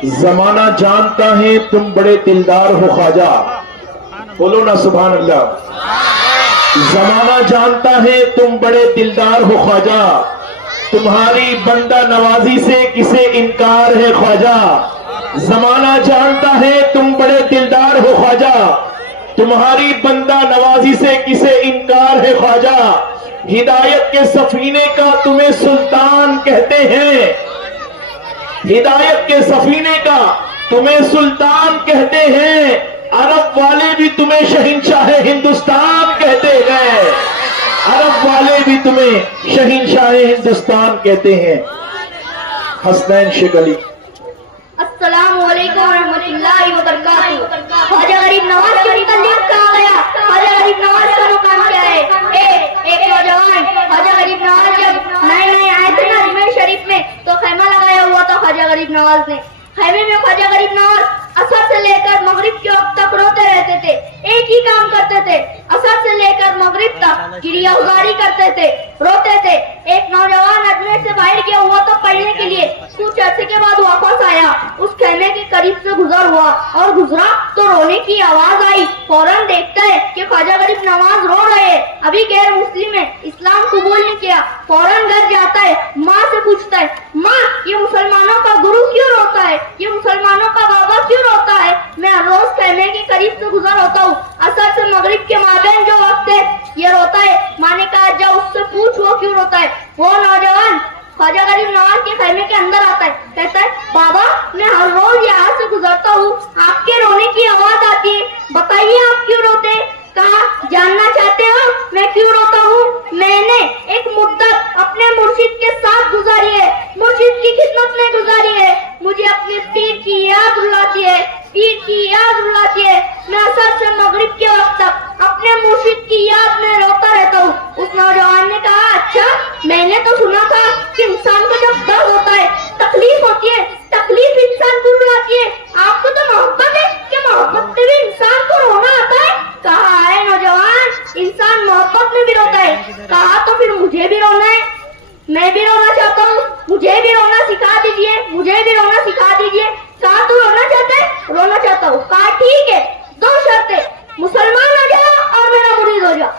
जमाना जानता है तुम बड़े दिलदार हो ख्वाजा, बोलो ना सुभान अल्लाह। जमाना जानता है तुम बड़े दिलदार हो ख्वाजा, तुम्हारी बंदा नवाजी से किसे इनकार है ख्वाजा। जमाना जानता है तुम बड़े दिलदार हो ख्वाजा, तुम्हारी बंदा नवाजी से किसे इनकार है ख्वाजा। हिदायत के सफीने का तुम्हें सुल्तान कहते हैं, हिदायत के सफीने का तुम्हें सुल्तान कहते हैं। अरब वाले भी तुम्हें शहंशाह हिंदुस्तान कहते हैं, अरब वाले भी तुम्हें शहंशाह हिंदुस्तान कहते हैं। हसनैन शेख अली। अस्सलाम वालेकुम रहमतुल्लाहि व बरकातहू। ख्वाजा गरीब नवाज की तकलीफ कहाँ गया? ख्वाजा गरीब नवाज का मुकाम क्या है? एक नौजवान ख्वाजा गरीब नवाज जब नए आए थे ना अजमेर शरीफ में, तो खैमा लगाया हुआ था ख्वाजा गरीब नवाज ने। खैमे में ख्वाजा गरीब नवाज असर से लेकर मगरिब के वक्त तक रोते रहते थे, एक ही काम करते थे, असर से लेकर मगरिब तक चिड़िया उजारी करते थे, रोते थे। एक नौजवान अजमेर से बाहर गया हुआ तो पढ़ने के लिए, कुछ अर्से के बाद वापस आया, उस खेमे के करीब से गुजर हुआ और गुजरा तो रोने की आवाज आई। फौरन देखता है कि ख्वाजा गरीब नवाज रो रहे हैं, अभी गैर मुस्लिम है, इस्लाम कबूल नहीं किया। फौरन घर जाता है, माँ से पूछता है, माँ ये मुसलमानों का गुरु क्यों रोता है, ये मुसलमानों का बाबा क्यों रोता है? मैं रोज खेमे के करीब से गुजर होता हूँ, असर से मगरिब के माबेन जो वक्त है ये रोता है। माँ ने कहा जा उससे पूछ वो क्यों रोता है। वो नौजवान ख्वाजा गरीब नवाज के खेमे के अंदर आता है, कहता है बाबा मैं हर रोज यहाँ से गुजरता हूँ, आपके रोने की आवाज आती है, बताइए आप क्यों रोते? कहा जानना चाहते हो मैं क्यों रोता हूँ? मैंने एक मुद्दत अपने मुर्शिद के साथ गुजारी है, मुर्शिद की खिदमत में गुजारी है, मुझे अपने पीर की याद रुलाती है, पीर की याद रुलाती है। मैं असर से मगरिब के वक्त तक अपने मुर्शिद की याद में रोता रहता हूँ। उस नौजवान ने कहा अच्छा मैंने तो सुना था कि इंसान को जब दर्द होता है, तकलीफ होती है, तकलीफ इंसान को रुलाती है, आपको तो मोहब्बत है कि मोहब्बत में भी इंसान को रोना आता है? कहा है नौजवान इंसान मोहब्बत में भी रोता है। कहा तो फिर मुझे भी रोना है, मैं भी रोना चाहता हूँ, मुझे भी रोना सिखा दीजिए, मुझे भी रोना सिखा दीजिए। कहा तू रोना चाहता है? रोना चाहता हूँ। कहा ठीक है, दो शर्तें, मुसलमान हो जाओ और मेरा मुरीद हो जाओ।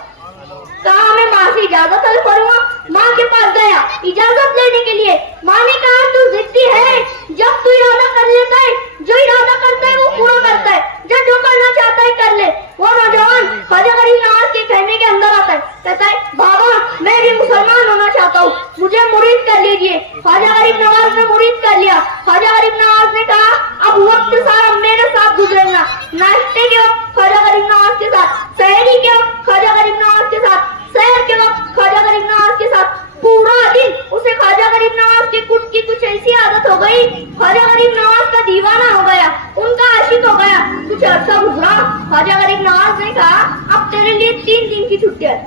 कहा मैं माँ से इजाजत तलब करूंगा। माँ के पास गया इजाजत लेने के लिए, माँ ने कहा तू जिद्दी है, जब तू इरादा कर लेता है, जो इरादा करता है वो पूरा करता है, जब जो करना चाहता है कर ले। वो नौजवान ख्वाजा गरीब नवाज के कहने के अंदर आता है, कहता है बाबा मैं भी मुसलमान होना चाहता हूँ, मुझे मुरीद कर लीजिए। ख्वाजा गरीब नवाज ने मुरीद कर लिया। ख्वाजा गरीब नवाज ने कहा अब वक्त सारा मेरे साथ गुजरेगा, नाश्ते के वक्त ख्वाजा गरीब नवाज के साथ, सहरी के वक्त ख्वाजा गरीब नवाज के साथ, सहर के वक्त ख्वाजा गरीब नवाज के साथ, पूरा दिन उसे ख्वाजा गरीब नवाज के कुछ की कुछ ऐसी आदत हो गई, ख्वाजा गरीब नवाज का दीवाना हो गया, उनका आशिक हो गया। कुछ अर्सा गुजरा, ख्वाजा गरीब नवाज ने कहा अब तेरे लिए 3 दिन की छुट्टी है।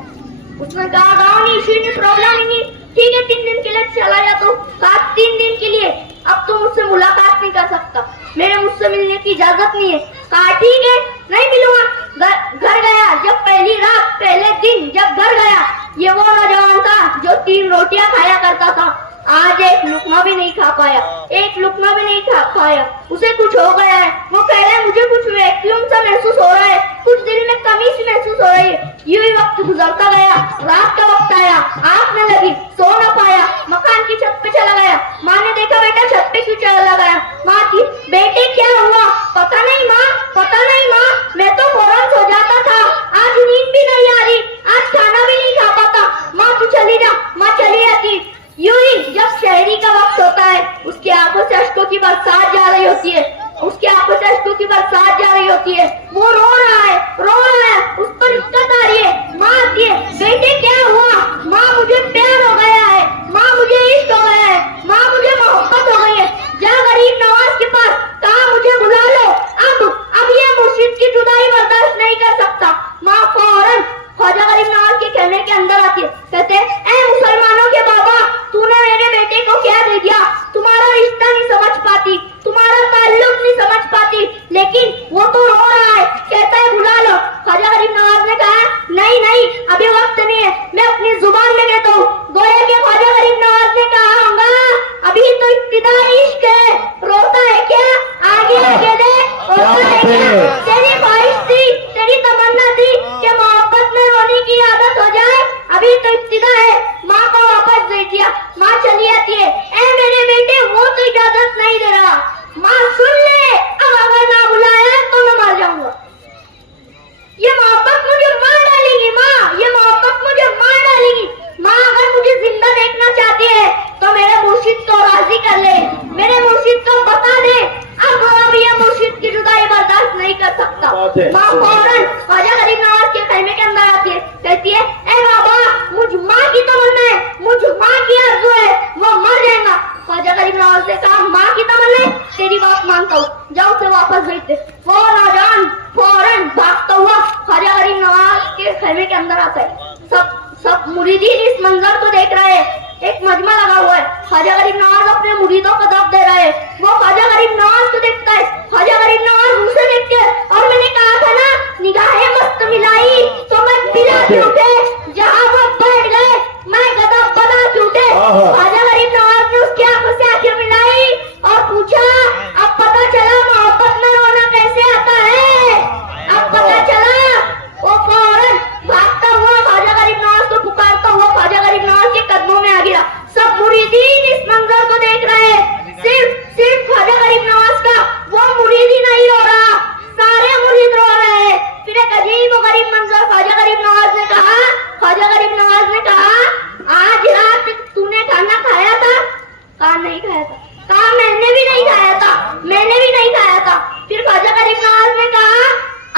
उसने कहा गाँव नहीं, इश्यू नहीं, प्रॉब्लम नहीं, ठीक है 3 दिन के लिए चला जाता हूँ। कहा 3 दिन के लिए अब तू मुझसे मुलाकात नहीं कर सकता, मेरे मुझसे मिलने की इजाजत नहीं है। कहा ठीक है नहीं मिलूंगा। घर गया, जब पहली रात पहले दिन जब घर गया, ये वो नौजवान था जो 3 रोटियां खाया करता था, आज एक लुकमा भी नहीं खा पाया, एक लुकमा भी नहीं खा पाया। उसे कुछ हो गया है, वो कह रहा है मुझे कुछ वैक्यूम सा महसूस हो रहा है, कुछ दिल में कमी सी महसूस हो रही है। यूं ही वक्त गुजरता गया, रात का वक्त आया, आंख न लगी, सो न पाया, मकान की छत पे चला गया। माँ ने देखा बेटा छत पे क्यों चला गया? माँ की बेटे क्या हुआ? पता नहीं माँ, पता नहीं माँ, मैं तो फौरन सो जाता था, आज नींद भी नहीं आ रही, आज खाना भी नहीं खा पाता। माँ तू चली जा। माँ चली जाती। यूं ही जब शहरी का वक्त होता है, उसकी आंखों से अश्कों की बरसात जा रही होती है, उसकी आंखों से अश्कों की बरसात जा रही होती है, वो रो रहा है, रो रहा है, उस पर दिक्कत आ रही है। माँ आती है, बेटे क्या हुआ? माँ मुझे प्यार हो गया है, माँ मुझे इश्क हो गया है, माँ मुझे मोहब्बत हो गई है। जा गरीब नवाज के पास, कहा मुझे बुला लो, अब ये मुर्शिद की जुदाई बर्दाश्त नहीं कर सकता। माँ फौरन ख्वाजा गरीब नवाज के कहने के अंदर आती है, कहते ऐ मुसलमानों के बाबा तूने मेरे बेटे को क्या दे दिया? तुम्हारा रिश्ता नहीं समझ पाती, तुम्हारा ताल्लुक नहीं समझ पाती, लेकिन वो तो रो रहा है, कहता है बुला लो। ख्वाजा गरीब नवाज ने कहा नहीं नहीं अभी वक्त नहीं है, मैं अपनी जुबान में कहता हूँ मांगता हूँ, जाओ उसे वापस भेज दे। वो नौजवान फौरन भागता हुआ ख्वाजा गरीब नवाज के खेमे के अंदर आता है। सब मुरीदीन इस मंजर को देख रहे हैं। एक मजमा लगा हुआ है, ख्वाजा गरीब नवाज अपने मुरीदों को दावत दे रहे हैं। वो ख्वाजा गरीब नवाज को देखता है, ख्वाजा गरीब नवाज उसे देखते हैं। और मैंने कहा था ना, निगाहें मस्त मिलाई तो मैं बिला के उठे, जहाँ वो बैठ गए मैं गधा बना के उठे। ख्वाजा गरीब नवाज ने उसकी आंखों से आंखें मिलाई और पूछा, अब पता चला मोहब्बत में रोना कैसे आता है, अब पता चला। वो फौरन भागता हुआ ख्वाजा गरीब नवाज को पुकारता हुआ ख्वाजा गरीब नवाज के कदमों में आ गया। सब मुरीदीन इस मंजर को देख रहे हैं। सिर्फ ख्वाजा गरीब नवाज का वो मुरीद ही नहीं रो रहा, सारे मुरीद रो रहे हैं। फिर एक अजीब और गरीब मंजर ख्वाजा गरीब नवाज ने कहा, ख्वाजा गरीब नवाज ने कहा, आज रात तूने खाना खाया था? कहा नहीं खाया था। कहा मैंने भी नहीं खाया था, मैंने भी नहीं खाया था। फिर ख्वाजा गरीब नवाज ने कहा,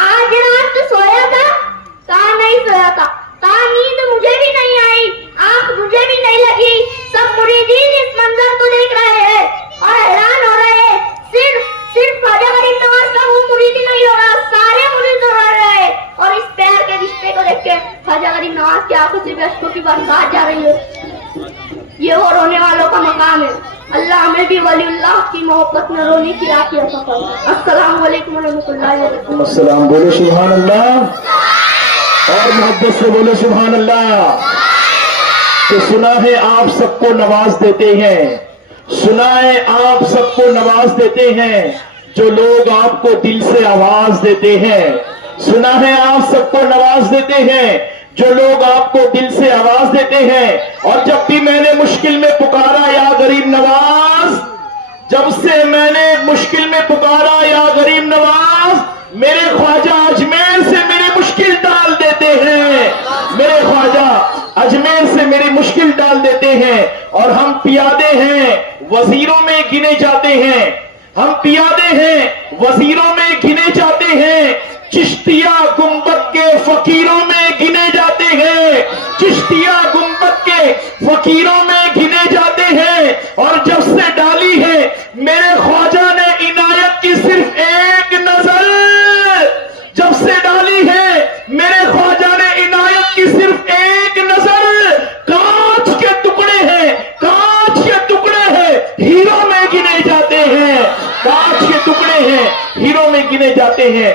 आज रात तू सोया था? कहा नहीं सोया था। कहा नींद मुझे भी नहीं आई, आंख मुझे भी नहीं लगी। सब मुरीदीन इस मंजर को देख रहे हैं और हैरान हो रहे हैं। सिर्फ ख्वाजा गरीब नवाज का वो मुरीद ही नहीं हो रहा, सारे मुरीद हो रहे हैं। और इस प्यार के रिश्ते को देख के ख्वाजा गरीब नवाज की आंखों से अश्कों की बरसात जा रही है। ये वो रोने वालों का मकाम है। अल्लाह हमें भी वलीउल्लाह की मोहब्बत में रोने की राह अता फरमाए। अस्सलाम वालेकुम रहमतुल्लाहि व बरकातहू। अस्सलाम, बोले सुभान अल्लाह और मोहब्बत से बोले सुभान अल्लाह। तो सुना है आप सबको नवाज देते हैं, सुना है आप सबको नवाज देते हैं जो लोग आपको दिल से आवाज देते हैं। सुना है आप सबको नवाज देते हैं जो लोग आपको दिल से आवाज देते हैं। और जब भी मैंने मुश्किल में पुकारा या गरीब नवाज, जब से मैंने मुश्किल में पुकारा या गरीब नवाज, मेरे ख्वाजा अजमेर से मेरी मुश्किल डाल देते हैं। मेरे ख्वाजा अजमेर से मेरी मुश्किल डाल देते हैं। और हम पियादे हैं, वजीरों में गिने जाते हैं। हम पियादे हैं, वजीरों में गिने जाते हैं। चिश्तिया गुंबद के फकीरों में गिने जाते हैं। चिश्तिया गुंबद के फकीरों में गिने जाते हैं। और जब से डाली है मेरे ख्वाजा ने इनायत की सिर्फ एक नजर, जब से डाली है मेरे ख्वाजा ने इनायत की सिर्फ एक नजर, कांच के टुकड़े हैं, कांच के टुकड़े हैं, हीरो में गिने जाते हैं। कांच के टुकड़े हैं, हीरो में गिने जाते हैं।